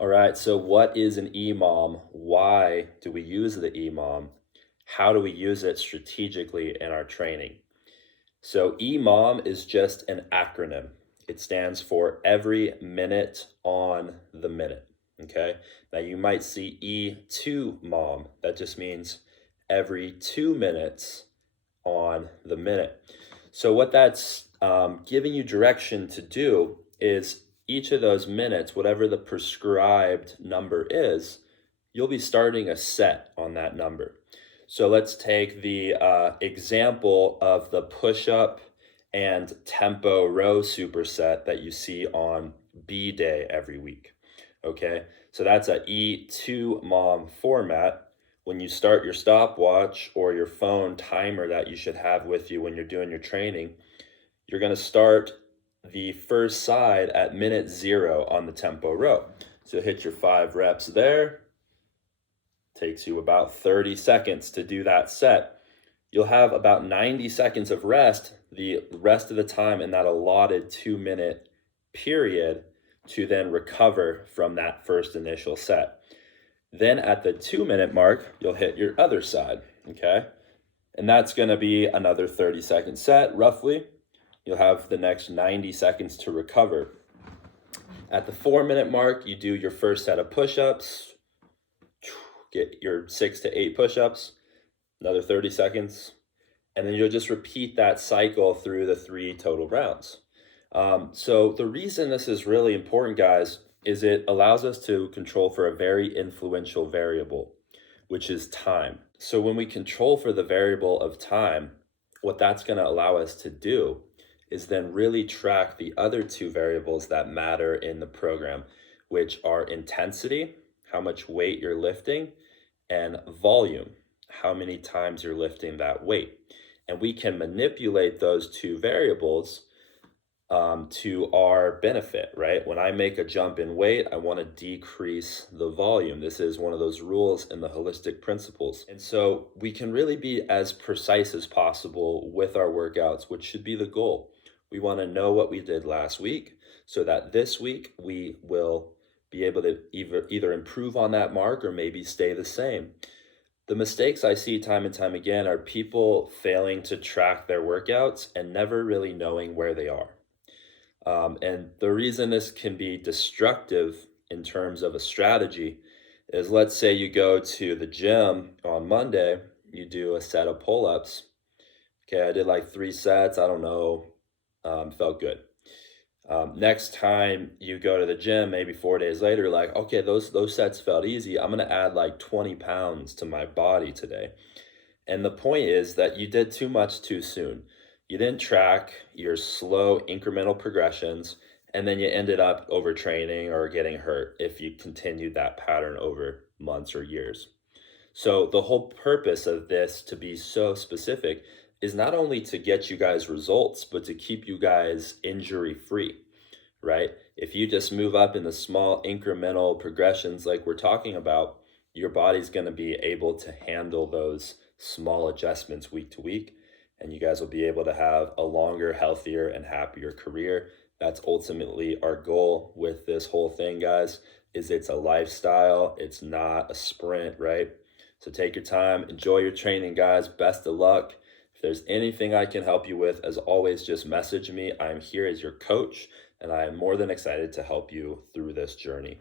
All right, so what is an EMOM? Why do we use the EMOM? How do we use it strategically in our training? So, EMOM is just an acronym. It stands for every minute on the minute. Okay, now you might see E2MOM. That just means every 2 minutes on the minute. So, what that's giving you direction to do is each of those minutes, whatever the prescribed number is, you'll be starting a set on that number. So, let's take the example of the push up and tempo row superset that you see on B day every week. Okay, so that's a E2MOM format. When you start your stopwatch or your phone timer that you should have with you when you're doing your training, you're going to start the first side at minute 0 on the tempo row. So hit your 5 reps there. Takes you about 30 seconds to do that set. You'll have about 90 seconds of rest the rest of the time in that allotted 2-minute period to then recover from that first initial set. Then at the 2-minute mark, you'll hit your other side, okay? And that's gonna be another 30-second set, roughly. You'll have the next 90 seconds to recover. At the 4-minute mark, you do your first set of push-ups, get your 6 to 8 push-ups, another 30 seconds, and then you'll just repeat that cycle through the 3 total rounds. So the reason this is really important, guys, is it allows us to control for a very influential variable, which is time. So when we control for the variable of time, what that's going to allow us to do is then really track the other 2 variables that matter in the program, which are intensity, how much weight you're lifting, and volume, how many times you're lifting that weight. And we can manipulate those 2 variables to our benefit, right? When I make a jump in weight, I want to decrease the volume. This is one of those rules in the holistic principles. And so we can really be as precise as possible with our workouts, which should be the goal. We want to know what we did last week so that this week we will be able to either improve on that mark or maybe stay the same. The mistakes I see time and time again are people failing to track their workouts and never really knowing where they are. And the reason this can be destructive in terms of a strategy is, let's say you go to the gym on Monday, you do a set of pull-ups. Okay, I did like 3 sets, I don't know, felt good. Next time you go to the gym, maybe 4 days later, like, okay, those sets felt easy. I'm gonna add like 20 pounds to my body today. And the point is that you did too much too soon. You didn't track your slow incremental progressions, and then you ended up overtraining or getting hurt if you continued that pattern over months or years. So the whole purpose of this, to be so specific, is not only to get you guys results, but to keep you guys injury free, right? If you just move up in the small incremental progressions like we're talking about, your body's going to be able to handle those small adjustments week to week, and you guys will be able to have a longer, healthier, and happier career. That's ultimately our goal with this whole thing, guys, is it's a lifestyle. It's not a sprint, right? So take your time, enjoy your training, guys. Best of luck. If there's anything I can help you with, as always, just message me. I'm here as your coach, and I am more than excited to help you through this journey.